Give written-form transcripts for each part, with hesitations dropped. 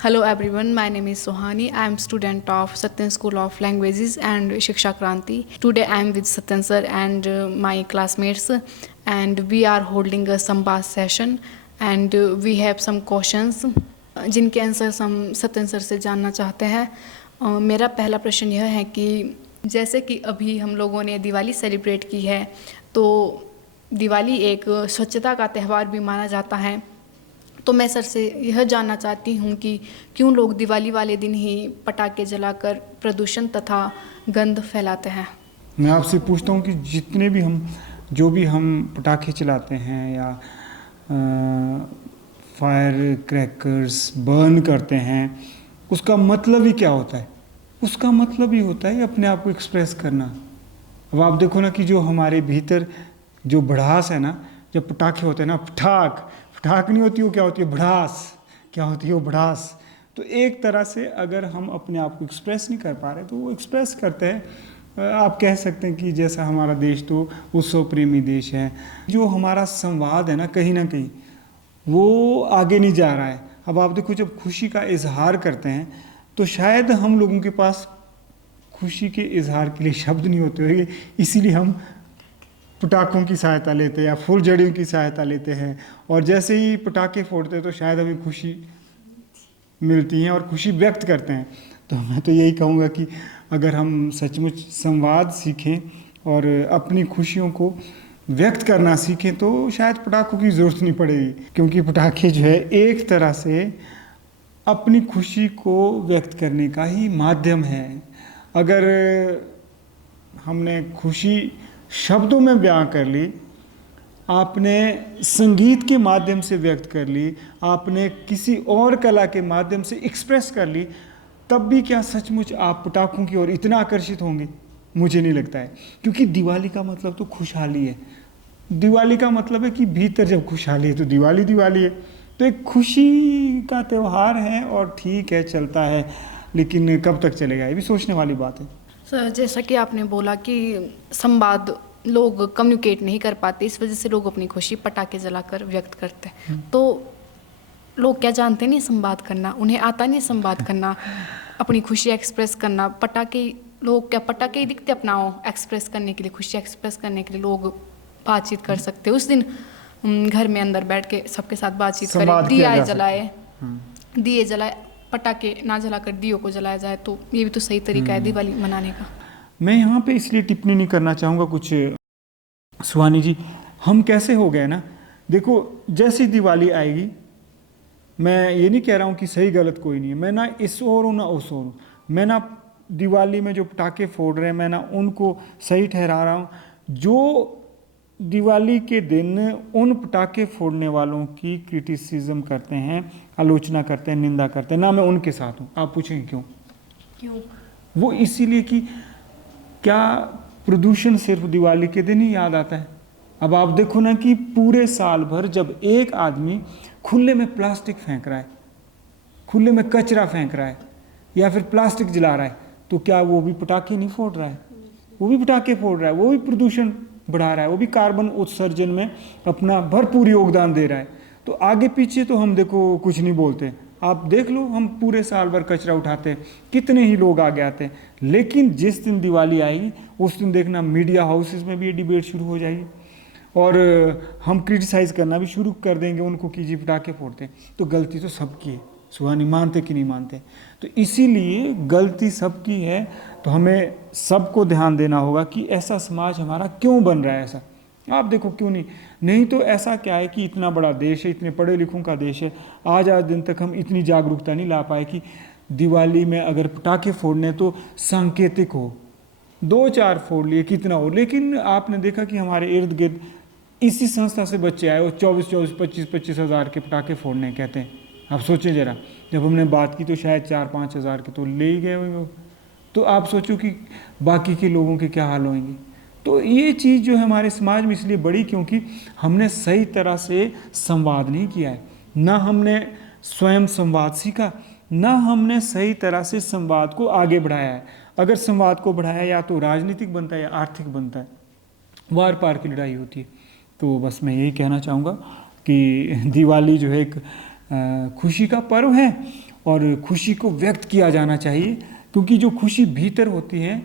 Hello everyone, my name is Sohani. I am student of Satyan School of Languages and Shiksha Kranti. Today I am with Satyan sir and my classmates, and we are holding a Sambas session, and we have some questions जिनके answers हम Satyan sir से जानना चाहते हैं। मेरा पहला प्रश्न यह है कि जैसे कि अभी हम लोगों ने दिवाली सेलिब्रेट की है, तो दिवाली एक स्वच्छता का त्यौहार भी माना जाता है। तो मैं सर से यह जानना चाहती हूँ कि क्यों लोग दिवाली वाले दिन ही पटाखे जलाकर प्रदूषण तथा गंध फैलाते हैं। मैं आपसे पूछता हूँ कि जितने भी हम पटाखे चलाते हैं या फायर क्रैकर्स बर्न करते हैं, उसका मतलब ही क्या होता है? उसका मतलब ही होता है अपने आप को एक्सप्रेस करना। अब आप देखो ना कि जो हमारे भीतर जो भड़ास है ना, जब पटाखे होते हैं ना, पटाख नहीं होती, वो क्या होती है? भड़ास। क्या होती है वो? भड़ास। तो एक तरह से अगर हम अपने आप को एक्सप्रेस नहीं कर पा रहे तो वो एक्सप्रेस करते हैं। आप कह सकते हैं कि जैसा हमारा देश तो उत्सव प्रेमी देश है, जो हमारा संवाद है ना कहीं वो आगे नहीं जा रहा है। अब आप देखो, जब खुशी का इजहार करते हैं तो शायद हम लोगों के पास खुशी के इजहार के लिए शब्द नहीं होते होंगे, इसीलिए हम पटाखों की सहायता लेते हैं या फुलझड़ियों की सहायता लेते हैं, और जैसे ही पटाखे फोड़ते हैं तो शायद हमें खुशी मिलती है और खुशी व्यक्त करते हैं। तो मैं तो यही कहूँगा कि अगर हम सचमुच संवाद सीखें और अपनी खुशियों को व्यक्त करना सीखें तो शायद पटाखों की ज़रूरत नहीं पड़ेगी, क्योंकि पटाखे जो है एक तरह से अपनी खुशी को व्यक्त करने का ही माध्यम है। अगर हमने खुशी शब्दों में बयां कर ली, आपने संगीत के माध्यम से व्यक्त कर ली, आपने किसी और कला के माध्यम से एक्सप्रेस कर ली, तब भी क्या सचमुच आप पटाखों की ओर इतना आकर्षित होंगे? मुझे नहीं लगता है, क्योंकि दिवाली का मतलब तो खुशहाली है। दिवाली का मतलब है कि भीतर जब खुशहाली है तो दिवाली है। तो एक खुशी का त्यौहार है और ठीक है, चलता है, लेकिन कब तक चलेगा ये भी सोचने वाली बात है। सर, जैसा कि आपने बोला कि संवाद लोग कम्युनिकेट नहीं कर पाते, इस वजह से लोग अपनी खुशी पटाखे जलाकर व्यक्त करते हैं। तो लोग क्या जानते नहीं संवाद करना, उन्हें आता नहीं संवाद करना, अपनी खुशी एक्सप्रेस करना। लोग क्या पटाखे ही दिखते अपना एक्सप्रेस करने के लिए, खुशी एक्सप्रेस करने के लिए लोग बातचीत कर सकते। उस दिन घर में अंदर बैठ के सबके साथ बातचीत करें, दिए जलाए, पटाखे ना जलाकर दियों को जलाया जाए, तो ये भी तो सही तरीका है दिवाली मनाने का। मैं यहाँ पे इसलिए टिप्पणी नहीं करना चाहूँगा कुछ, सुहानी जी, हम कैसे हो गए ना, देखो जैसी दिवाली आएगी, मैं ये नहीं कह रहा हूँ कि सही गलत कोई नहीं है, मैं ना इस ओर हूँ ना उस ओर हूँ, मैं ना दिवाली में जो पटाखे फोड़ रहे हैं मैं ना उनको सही ठहरा रहा हूँ। जो दिवाली के दिन उन पटाखे फोड़ने वालों की क्रिटिसिज्म करते हैं, आलोचना करते हैं, निंदा करते हैं, ना मैं उनके साथ हूँ। आप पूछेंगे क्यों? वो इसीलिए कि क्या प्रदूषण सिर्फ दिवाली के दिन ही याद आता है? अब आप देखो ना कि पूरे साल भर जब एक आदमी खुले में प्लास्टिक फेंक रहा है, खुले में कचरा फेंक रहा है या फिर प्लास्टिक जला रहा है, तो क्या वो भी पटाखे नहीं फोड़ रहा है? वो भी पटाखे फोड़ रहा है, वो भी प्रदूषण बढ़ा रहा है, वो भी कार्बन उत्सर्जन में अपना भरपूर योगदान दे रहा है। तो आगे पीछे तो हम देखो कुछ नहीं बोलते। आप देख लो, हम पूरे साल भर कचरा उठाते हैं, कितने ही लोग आगे आते हैं, लेकिन जिस दिन दिवाली आएगी उस दिन देखना मीडिया हाउसेस में भी ये डिबेट शुरू हो जाएगी और हम क्रिटिसाइज़ करना भी शुरू कर देंगे उनको कि जी पटाखे फोड़ते हैं। तो गलती तो सबकी है, सुहानी, मानते कि नहीं मानते? तो इसीलिए गलती सबकी है, तो हमें सबको ध्यान देना होगा कि ऐसा समाज हमारा क्यों बन रहा है। ऐसा आप देखो क्यों नहीं तो ऐसा क्या है कि इतना बड़ा देश है, इतने पढ़े लिखों का देश है, आज दिन तक हम इतनी जागरूकता नहीं ला पाए कि दिवाली में अगर पटाखे फोड़ने तो सांकेतिक हो, 2-4 फोड़ लिए कितना हो। लेकिन आपने देखा कि हमारे इर्द गिर्द इसी संस्था से बच्चे आए, वो 24-24, 25-25 हज़ार के पटाखे फोड़ने कहते हैं। आप सोचें ज़रा, जब हमने बात की तो शायद 4-5 हज़ार के तो ले ही गए होंगे। तो आप सोचो कि बाकी के लोगों के क्या हाल होंगे। तो ये चीज़ जो है हमारे समाज में इसलिए बढ़ी क्योंकि हमने सही तरह से संवाद नहीं किया है, ना हमने स्वयं संवाद सीखा, ना हमने सही तरह से संवाद को आगे बढ़ाया है। अगर संवाद को बढ़ाया या तो राजनीतिक बनता है या आर्थिक बनता है, वार पार की लड़ाई होती है। तो बस मैं यही कहना चाहूँगा कि दिवाली जो है एक खुशी का पर्व है और खुशी को व्यक्त किया जाना चाहिए, क्योंकि जो खुशी भीतर होती है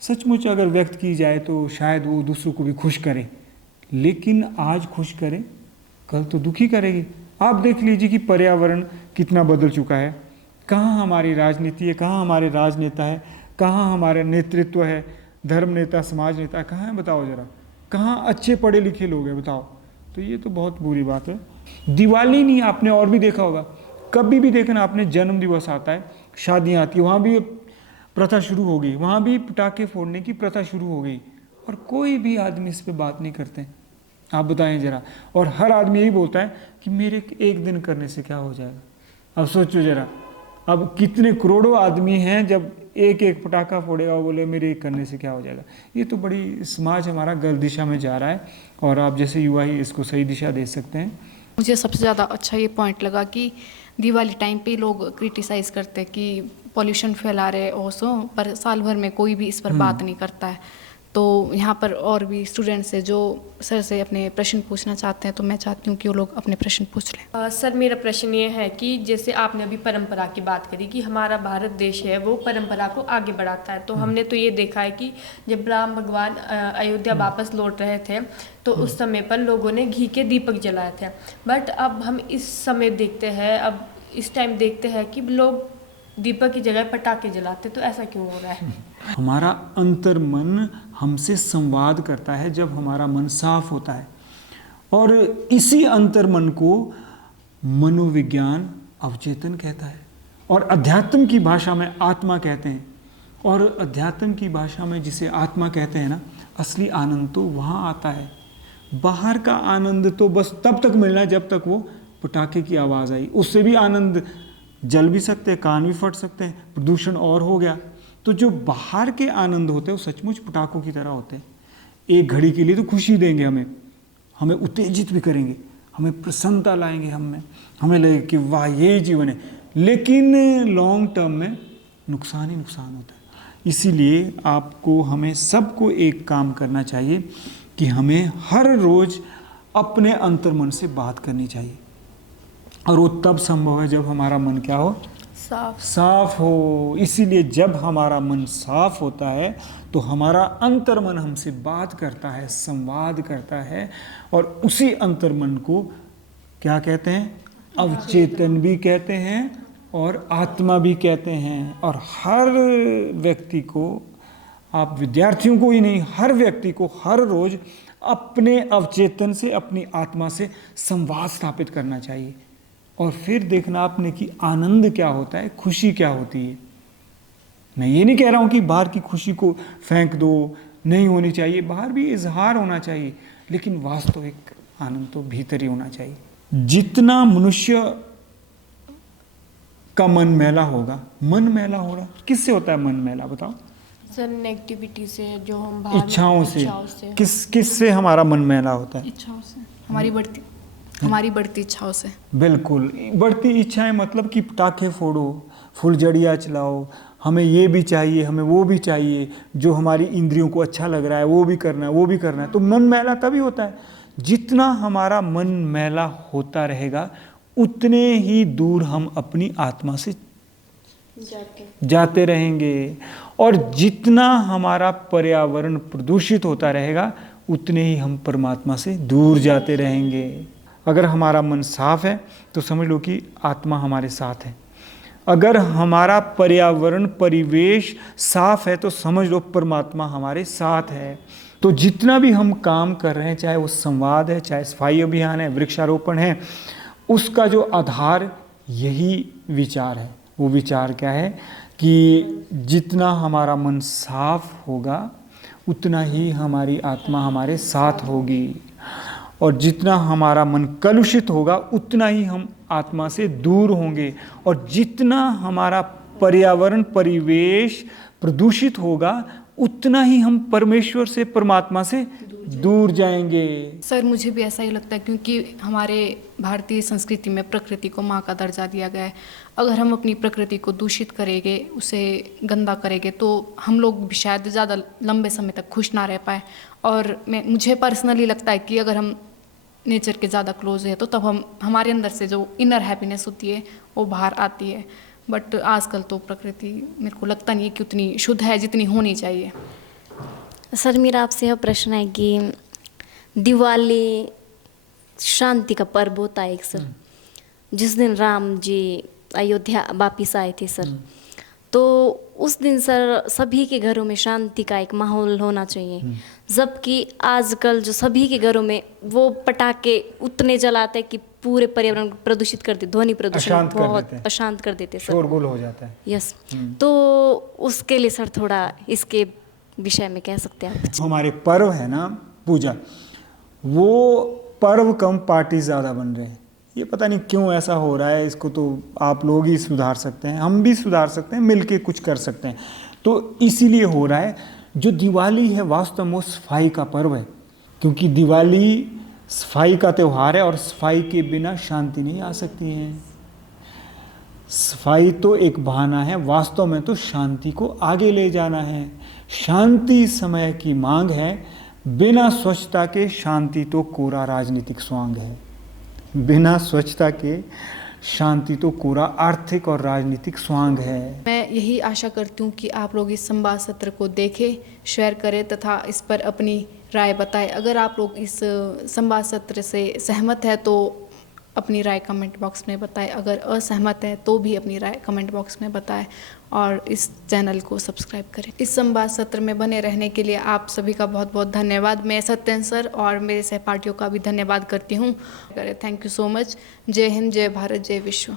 सचमुच अगर व्यक्त की जाए तो शायद वो दूसरों को भी खुश करे। लेकिन आज खुश करे, कल तो दुखी करेगी। आप देख लीजिए कि पर्यावरण कितना बदल चुका है। कहाँ हमारी राजनीति है, कहाँ हमारे राजनेता है, कहाँ हमारा नेतृत्व है, धर्म नेता, समाज नेता कहाँ है बताओ ज़रा। कहाँ अच्छे पढ़े लिखे लोग हैं बताओ। तो ये तो बहुत बुरी बात है। दिवाली नहीं, आपने और भी देखा होगा, कभी भी देखना आपने, जन्म दिवस आता है, शादियाँ आती है, वहाँ भी प्रथा शुरू हो गई, वहाँ भी पटाखे फोड़ने की प्रथा शुरू हो गई, और कोई भी आदमी इस पर बात नहीं करते। आप बताएं ज़रा। और हर आदमी यही बोलता है कि मेरे एक दिन करने से क्या हो जाएगा। अब सोचो ज़रा, अब कितने करोड़ों आदमी हैं, जब एक एक पटाखा फोड़ेगा वो बोले मेरे एक करने से क्या हो जाएगा। ये तो बड़ी समाज हमारा गलत दिशा में जा रहा है, और आप जैसे युवा ही इसको सही दिशा दे सकते हैं। मुझे सबसे ज़्यादा अच्छा ये पॉइंट लगा कि दिवाली टाइम पे लोग क्रिटिसाइज़ करते हैं कि पॉल्यूशन फैला रहे ओसो, पर साल भर में कोई भी इस पर बात नहीं करता है। तो यहाँ पर और भी स्टूडेंट्स है जो सर से अपने प्रश्न पूछना चाहते हैं, तो मैं चाहती हूँ कि वो लोग अपने प्रश्न पूछ लें। सर मेरा प्रश्न ये है कि जैसे आपने अभी परंपरा की बात करी कि हमारा भारत देश है वो परंपरा को आगे बढ़ाता है, तो हमने तो ये देखा है कि जब राम भगवान अयोध्या वापस लौट रहे थे तो उस समय पर लोगों ने घी के दीपक जलाए थे। बट अब हम इस समय देखते हैं, अब इस टाइम देखते हैं कि लोग दीपक की जगह पटाखे जलाते, तो ऐसा क्यों हो रहा है? हमारा अंतर मन हमसे संवाद करता है जब हमारा मन साफ होता है, और इसी अंतर मन को मनोविज्ञान अवचेतन कहता है, और अध्यात्म की भाषा में आत्मा कहते हैं। और अध्यात्म की भाषा में जिसे आत्मा कहते हैं ना, असली आनंद तो वहाँ आता है। बाहर का आनंद तो बस तब तक मिलना है जब तक वो पटाखे की आवाज़ आई, उससे भी आनंद जल भी सकते हैं, कान भी फट सकते हैं, प्रदूषण और हो गया। तो जो बाहर के आनंद होते हैं वो सचमुच पटाखों की तरह होते हैं। एक घड़ी के लिए तो खुशी देंगे, हमें उत्तेजित भी करेंगे, हमें प्रसन्नता लाएंगे, हमें लगेगा कि वाह ये जीवन है, लेकिन लॉन्ग टर्म में नुकसान ही नुकसान होता है। इसीलिए आपको, हमें सबको एक काम करना चाहिए कि हमें हर रोज़ अपने अंतर्मन से बात करनी चाहिए, और वो तब संभव है जब हमारा मन क्या हो, साफ हो। इसीलिए जब हमारा मन साफ होता है तो हमारा अंतर्मन हमसे बात करता है, संवाद करता है, और उसी अंतर्मन को क्या कहते हैं, अवचेतन भी कहते हैं और आत्मा भी कहते हैं। और हर व्यक्ति को, आप विद्यार्थियों को ही नहीं, हर व्यक्ति को हर रोज अपने अवचेतन से, अपनी आत्मा से संवाद स्थापित करना चाहिए, और फिर देखना आपने कि आनंद क्या होता है, खुशी क्या होती है। मैं ये नहीं कह रहा हूँ कि बाहर की खुशी को फेंक दो, नहीं होनी चाहिए, बाहर भी इजहार होना चाहिए, लेकिन वास्तविक आनंद तो भीतर ही होना चाहिए। जितना मनुष्य का मन मैला होगा, मन मैला होगा किससे होता है मन मैला बताओ? सर नेगेटिविटी से, जो हम इच्छाओं से। किससे हमारा मन मैला होता है? इच्छाओं से, हमारी बढ़ती इच्छाओं से। बिल्कुल, बढ़ती इच्छाएं, मतलब कि पटाखे फोड़ो, फुलझड़ियाँ चलाओ, हमें ये भी चाहिए, हमें वो भी चाहिए, जो हमारी इंद्रियों को अच्छा लग रहा है वो भी करना है, वो भी करना है, तो मन मैला तभी होता है। जितना हमारा मन मैला होता रहेगा उतने ही दूर हम अपनी आत्मा से जाते रहेंगे, और जितना हमारा पर्यावरण प्रदूषित होता रहेगा उतने ही हम परमात्मा से दूर जाते रहेंगे। अगर हमारा मन साफ है तो समझ लो कि आत्मा हमारे साथ है। अगर हमारा पर्यावरण परिवेश साफ है तो समझ लो परमात्मा हमारे साथ है। तो जितना भी हम काम कर रहे हैं, चाहे वो संवाद है, चाहे सफाई अभियान है, वृक्षारोपण है, उसका जो आधार यही विचार है। वो विचार क्या है कि जितना हमारा मन साफ होगा उतना ही हमारी आत्मा हमारे साथ होगी, और जितना हमारा मन कलुषित होगा उतना ही हम आत्मा से दूर होंगे, और जितना हमारा पर्यावरण परिवेश प्रदूषित होगा उतना ही हम परमेश्वर से, परमात्मा से दूर जाएंगे। सर मुझे भी ऐसा ही लगता है, क्योंकि हमारे भारतीय संस्कृति में प्रकृति को माँ का दर्जा दिया गया है। अगर हम अपनी प्रकृति को दूषित करेंगे, उसे गंदा करेंगे, तो हम लोग भी शायद ज़्यादा लंबे समय तक खुश ना रह पाए। और मुझे पर्सनली लगता है कि अगर हम नेचर के ज़्यादा क्लोज है तो तब हमारे अंदर से जो इनर हैप्पीनेस होती है वो बाहर आती है। बट आजकल तो प्रकृति मेरे को लगता नहीं है कि उतनी शुद्ध है जितनी होनी चाहिए। सर मेरा आपसे यह प्रश्न है कि दिवाली शांति का पर्व होता है एक सर, जिस दिन राम जी अयोध्या वापिस आए थे सर, तो उस दिन सर सभी के घरों में शांति का एक माहौल होना चाहिए, जबकि आजकल जो सभी के घरों में वो पटाखे उतने जलाते हैं कि पूरे पर्यावरण को प्रदूषित कर देते, ध्वनि प्रदूषण अशांत कर बहुत देते हैं। अशांत कर देते सर। शोरगुल हो जाता है। यस, तो उसके लिए सर थोड़ा इसके विषय में कह सकते हैं आप कुछ? हमारे पर्व है ना पूजा, वो पर्व कम पार्टी ज़्यादा बन रहे हैं। ये पता नहीं क्यों ऐसा हो रहा है, इसको तो आप लोग ही सुधार सकते हैं, हम भी सुधार सकते हैं, मिलके कुछ कर सकते हैं। तो इसीलिए हो रहा है। जो दिवाली है वास्तव में वो सफाई का पर्व है, क्योंकि दिवाली सफाई का त्यौहार है और सफाई के बिना शांति नहीं आ सकती है। सफाई तो एक बहाना है, वास्तव में तो शांति को आगे ले जाना है। शांति समय की मांग है, बिना स्वच्छता के शांति तो कोरा राजनीतिक स्वांग है। बिना स्वच्छता के शांति तो कोरा आर्थिक और राजनीतिक स्वांग है। मैं यही आशा करती हूँ कि आप लोग इस संवाद सत्र को देखें, शेयर करें तथा इस पर अपनी राय बताएं। अगर आप लोग इस संवाद सत्र से सहमत है तो अपनी राय कमेंट बॉक्स में बताएं, अगर असहमत है तो भी अपनी राय कमेंट बॉक्स में बताएं और इस चैनल को सब्सक्राइब करें। इस संवाद सत्र में बने रहने के लिए आप सभी का बहुत बहुत धन्यवाद। मैं सत्यन सर और मेरे सहपाठियों का भी धन्यवाद करती हूँ। Thank you so much. जय हिंद, जय भारत, जय विश्व।